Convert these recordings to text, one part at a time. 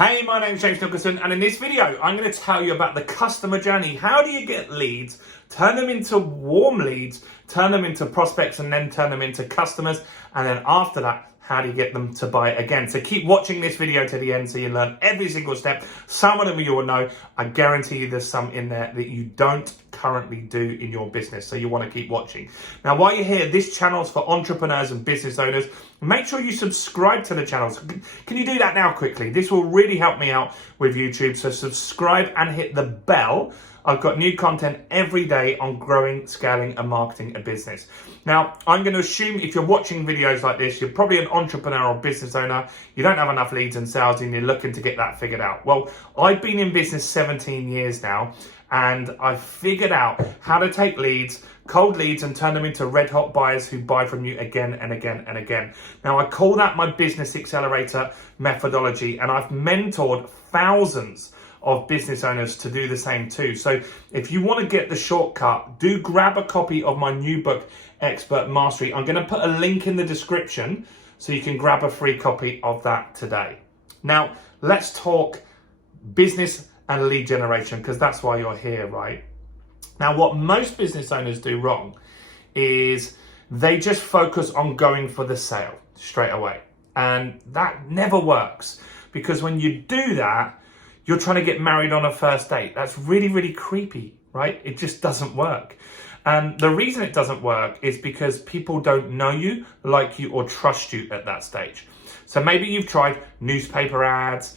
Hey, my name's James Nicholson, and in this video, I'm going to tell you about the customer journey. How do you get leads, turn them into warm leads, turn them into prospects, and then turn them into customers? And then after that, how do you get them to buy again? So keep watching this video to the end so you learn every single step. Some of them you will know. I guarantee you there's some in there that you don't currently do in your business. So you want to keep watching. Now, while you're here, this channel is for entrepreneurs and business owners. Make sure you subscribe to the channel. Can you do that now quickly? This will really help me out with YouTube. So subscribe and hit the bell. I've got new content every day on growing, scaling, and marketing a business. Now, I'm going to assume if you're watching videos like this, you're probably an entrepreneur or business owner. You don't have enough leads and sales and you're looking to get that figured out. Well, I've been in business 17 years now, and I've figured out how to take leads, cold leads, and turn them into red hot buyers who buy from you again and again and again. Now, I call that my business accelerator methodology, and I've mentored thousands of business owners to do the same too. So if you want to get the shortcut, do grab a copy of my new book, Expert Mastery. I'm going to put a link in the description so you can grab a free copy of that today. Now, let's talk business and lead generation, because that's why you're here, right? Now, what most business owners do wrong is they just focus on going for the sale straight away. And that never works, because when you do that, you're trying to get married on a first date. That's really, really creepy, right? It just doesn't work. And the reason it doesn't work is because people don't know you, like you, or trust you at that stage. So maybe you've tried newspaper ads,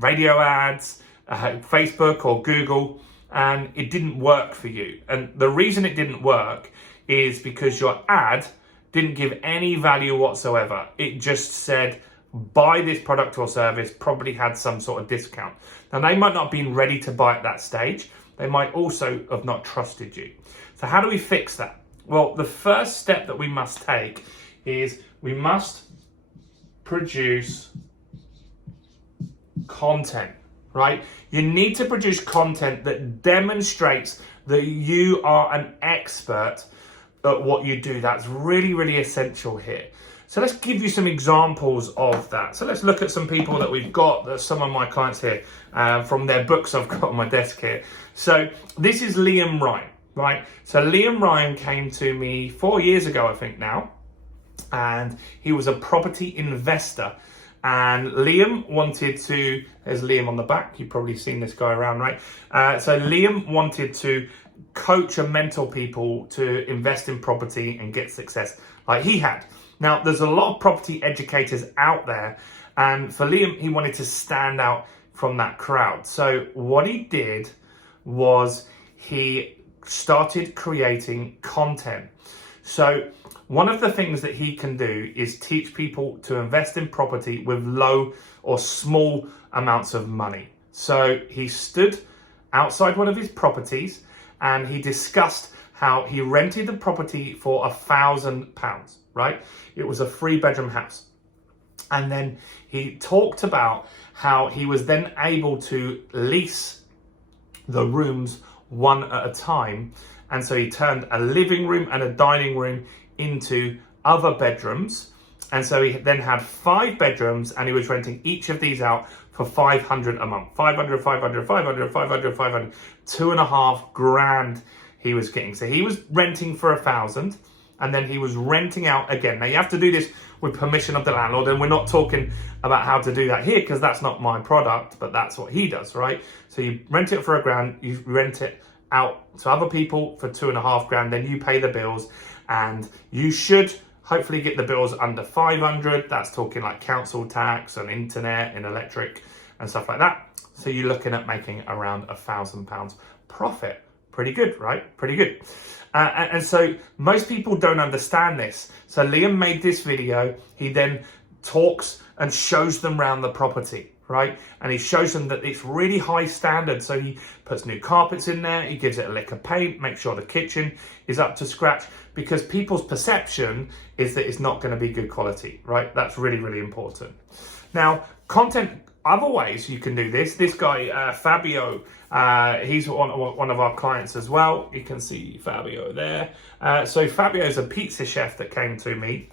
radio ads, Facebook or Google, and it didn't work for you. And the reason it didn't work is because your ad didn't give any value whatsoever. It just said, buy this product or service, probably had some sort of discount. Now, they might not have been ready to buy at that stage. They might also have not trusted you. So how do we fix that? Well, the first step that we must take is we must produce content, right? You need to produce content that demonstrates that you are an expert at what you do. That's really, really essential here. So let's give you some examples of that. So let's look at some people that we've got, that some of my clients here, from their books I've got on my desk here. So this is Liam Ryan, right? So Liam Ryan came to me 4 years ago, I think now, and he was a property investor. And Liam wanted to, there's Liam on the back, you've probably seen this guy around, right? So Liam wanted to coach and mentor people to invest in property and get success like he had. Now, there's a lot of property educators out there, and for Liam, he wanted to stand out from that crowd. So what he did was he started creating content. So one of the things that he can do is teach people to invest in property with low or small amounts of money. So he stood outside one of his properties and he discussed how he rented the property for £1,000, right? It was a 3-bedroom house. And then he talked about how he was then able to lease the rooms one at a time. And so he turned a living room and a dining room into other bedrooms. And so he then had 5 bedrooms, and he was renting each of these out for 500 a month. 500, 500, 500, 500, 500, 2.5 grand he was getting. So he was renting for 1,000, and then he was renting out again. Now you have to do this with permission of the landlord, and we're not talking about how to do that here because that's not my product, but that's what he does, right? So you rent it for £1,000, you rent it out to other people for 2.5 grand, then you pay the bills, and you should hopefully get the bills under 500. That's talking like council tax and internet and electric and stuff like that. So you're looking at making around £1,000 profit. Pretty good, right? Pretty good. And so most people don't understand this. So Liam made this video. He then talks and shows them around the property, right? And he shows them that it's really high standard. So he puts new carpets in there. He gives it a lick of paint, make sure the kitchen is up to scratch, because people's perception is that it's not going to be good quality, right? That's really, really important. Now, content, other ways you can do this. This guy, Fabio, he's one of our clients as well. You can see Fabio there. So Fabio is a pizza chef that came to me.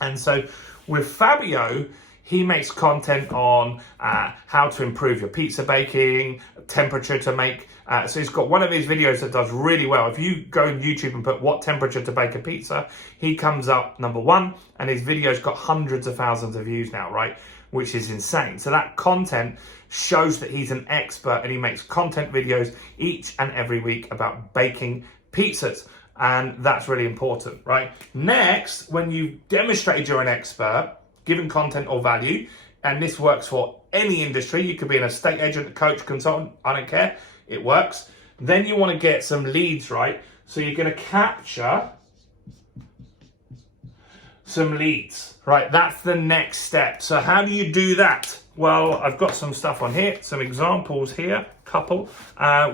And so with Fabio, He makes content on how to improve your pizza baking, temperature to make. So he's got one of his videos that does really well. If you go on YouTube and put what temperature to bake a pizza, he comes up #1, and his video's got hundreds of thousands of views now, right? Which is insane. So that content shows that he's an expert, and he makes content videos each and every week about baking pizzas. And that's really important, right? Next, when you've demonstrated you're an expert, given content or value, and this works for any industry, you could be an estate agent, a coach, consultant, I don't care, it works. Then you want to get some leads, right? So you're going to capture some leads, right? That's the next step. So how do you do that? Well, I've got some stuff on here, some examples here, couple.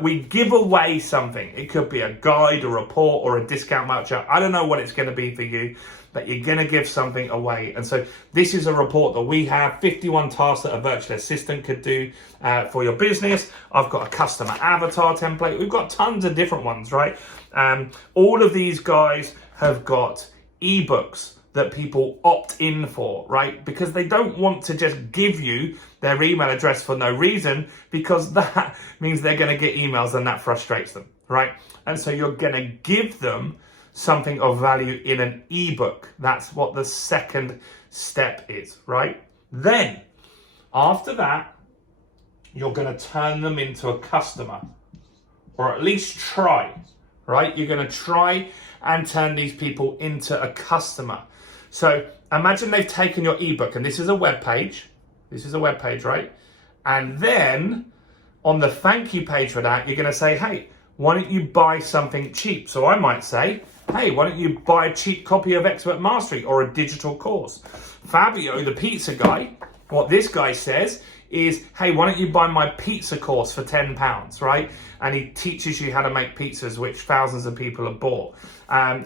We give away something. It could be a guide, a report, or a discount voucher. I don't know what it's going to be for you, but you're going to give something away. And so this is a report that we have, 51 tasks that a virtual assistant could do for your business. I've got a customer avatar template. We've got tons of different ones, right? All of these guys have got ebooks that people opt in for, right? Because they don't want to just give you their email address for no reason, because that means they're going to get emails and that frustrates them, right? And so you're going to give them something of value in an ebook. That's what the second step is, right? Then after that, you're going to turn them into a customer, or at least try, right? You're going to try and turn these people into a customer. So imagine they've taken your ebook, and this is a web page. This is a web page, right? And then on the thank you page for that, you're going to say, hey, why don't you buy something cheap? So I might say, hey, why don't you buy a cheap copy of Expert Mastery or a digital course? Fabio, the pizza guy, what this guy says is, hey, why don't you buy my pizza course for £10, right? And he teaches you how to make pizzas, which thousands of people have bought.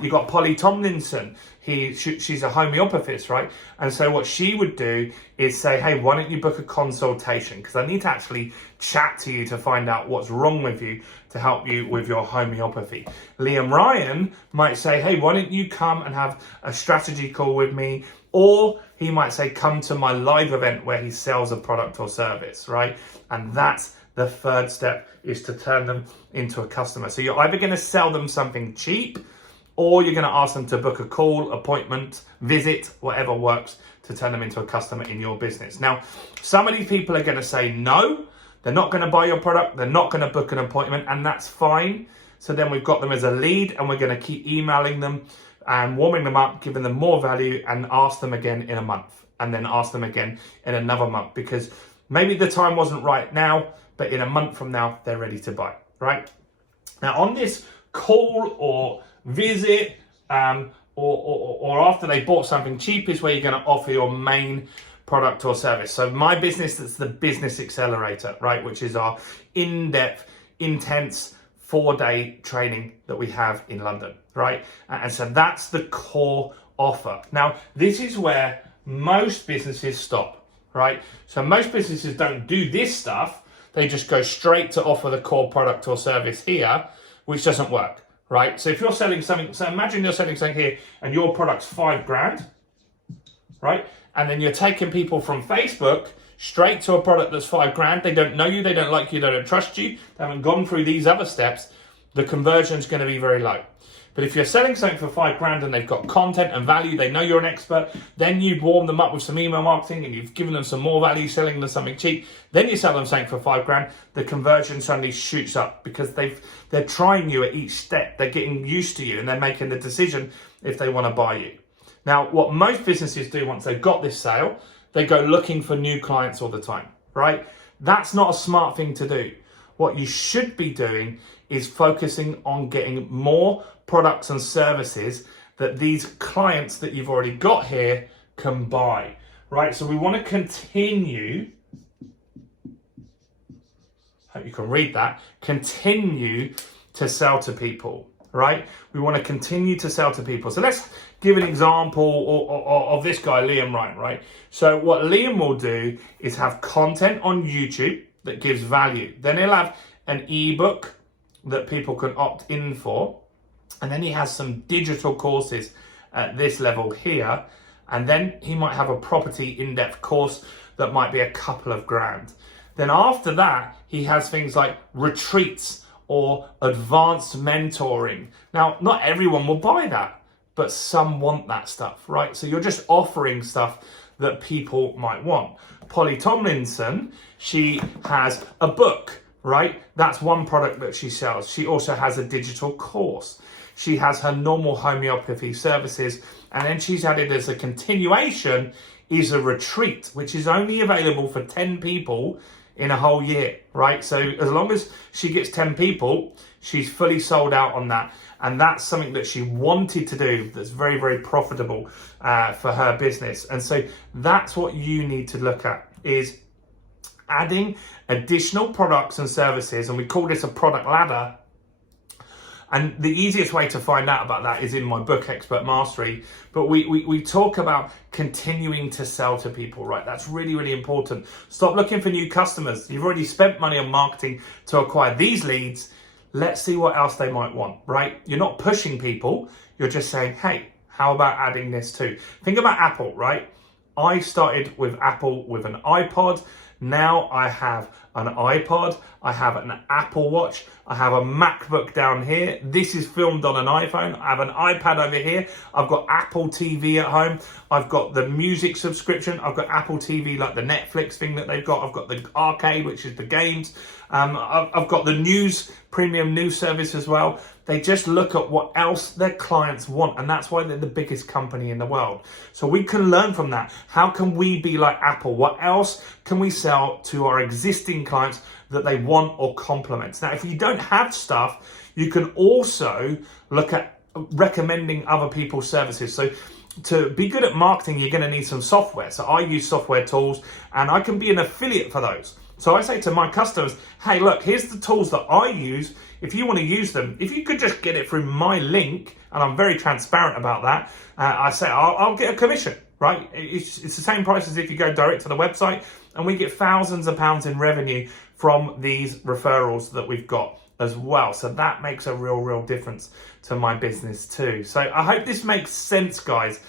You've got Polly Tomlinson. She's a homeopathist, right? And so what she would do is say, hey, why don't you book a consultation? Because I need to actually chat to you to find out what's wrong with you, to help you with your homeopathy. Liam Ryan might say, hey, why don't you come and have a strategy call with me? Or he might say, come to my live event where he sells a product or service, right? And that's the third step, is to turn them into a customer. So you're either going to sell them something cheap, or you're going to ask them to book a call, appointment, visit, whatever works to turn them into a customer in your business. Now, some of these people are going to say no, they're not going to buy your product, they're not going to book an appointment, and that's fine. So then we've got them as a lead, and we're going to keep emailing them and warming them up, giving them more value, and ask them again in a month, and then ask them again in another month, because maybe the time wasn't right now, but in a month from now, they're ready to buy, right? Now, on this call or visit, or after they bought something cheap, is where you're going to offer your main product or service. So my business, that's the Business Accelerator, right? Which is our in-depth, intense 4-day training that we have in London, right? And so that's the core offer. Now, this is where most businesses stop, right? So most businesses don't do this stuff. They just go straight to offer the core product or service here, which doesn't work, right? So if you're selling something, so imagine you're selling something here and your product's $5,000, right? And then you're taking people from Facebook straight to a product that's $5,000. They don't know you, they don't like you, they don't trust you, they haven't gone through these other steps. The conversion's going to be very low. But if you're selling something for $5,000 and they've got content and value, they know you're an expert, then you've warmed them up with some email marketing and you've given them some more value, selling them something cheap, then you sell them something for $5,000, the conversion suddenly shoots up, because they're trying you at each step, they're getting used to you, and they're making the decision if they want to buy you. Now, what most businesses do once they've got this sale, they go looking for new clients all the time, right? That's not a smart thing to do. What you should be doing is focusing on getting more products and services that these clients that you've already got here can buy, right? So we want to continue, hope you can read that, continue to sell to people, right? We want to continue to sell to people. So let's give an example of this guy, Liam Ryan, right? So what Liam will do is have content on YouTube that gives value. Then he'll have an ebook that people can opt in for. And then he has some digital courses at this level here. And then he might have a property in-depth course that might be a couple of grand. Then after that, he has things like retreats or advanced mentoring. Now, not everyone will buy that, but some want that stuff, right? So you're just offering stuff that people might want. Polly Tomlinson, she has a book, right? That's one product that she sells. She also has a digital course. She has her normal homeopathy services, and then she's added as a continuation is a retreat, which is only available for 10 people in a whole year, right? So as long as she gets 10 people, she's fully sold out on that. And that's something that she wanted to do that's very, very profitable for her business. And so that's what you need to look at, is adding additional products and services. And we call this a product ladder. And the easiest way to find out about that is in my book, Expert Mastery. But we talk about continuing to sell to people, right? That's really, really important. Stop looking for new customers. You've already spent money on marketing to acquire these leads. Let's see what else they might want, right? You're not pushing people. You're just saying, hey, how about adding this too? Think about Apple, right? I started with Apple with an iPod. Now I have an iPod, I have an Apple Watch, I have a MacBook down here. This is filmed on an iPhone. I have an iPad over here. I've got Apple TV at home. I've got the music subscription. I've got Apple TV, like the Netflix thing that they've got. I've got the arcade, which is the games. I've got the news, premium news service as well. They just look at what else their clients want, and that's why they're the biggest company in the world. So we can learn from that. How can we be like Apple? What else can we sell to our existing clients that they want or complement? Now, if you don't have stuff, you can also look at recommending other people's services. So to be good at marketing, you're going to need some software. So I use software tools, and I can be an affiliate for those. So I say to my customers, hey, look, here's the tools that I use. If you want to use them, if you could just get it through my link, and I'm very transparent about that, I say I'll get a commission, right? It's the same price as if you go direct to the website, and we get thousands of pounds in revenue from these referrals that we've got as well. So that makes a real difference to my business too. So I hope this makes sense, guys.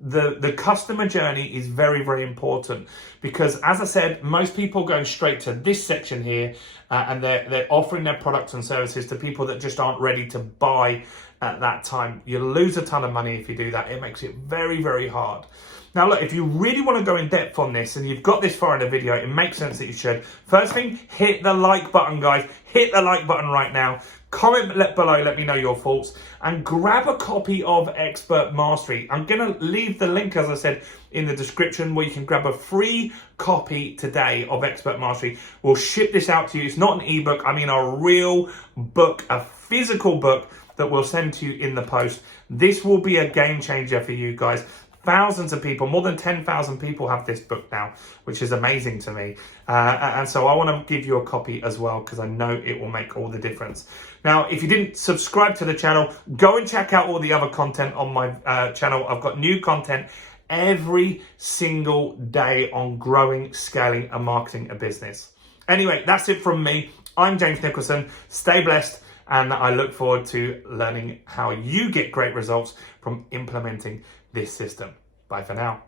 The customer journey is very important, because as I said, most people go straight to this section here and they're offering their products and services to people that just aren't ready to buy at that time. You lose a ton of money if you do that. It makes it very hard. Now look, if you really want to go in depth on this and you've got this far in the video, it makes sense that you should. First thing, hit the like button, guys. Hit the like button right now. Comment below, let me know your thoughts, and grab a copy of Expert Mastery. I'm going to leave the link, as I said, in the description, where you can grab a free copy today of Expert Mastery. We'll ship this out to you. It's not an ebook, I mean a real book, a physical book that we'll send to you in the post. This will be a game changer for you guys. Thousands of people, more than 10,000 people have this book now, which is amazing to me. And so I want to give you a copy as well, because I know it will make all the difference. Now, if you didn't subscribe to the channel, go and check out all the other content on my channel. I've got new content every single day on growing, scaling, and marketing a business. Anyway, that's it from me. I'm James Nicholson. Stay blessed, and I look forward to learning how you get great results from implementing this system. Bye for now.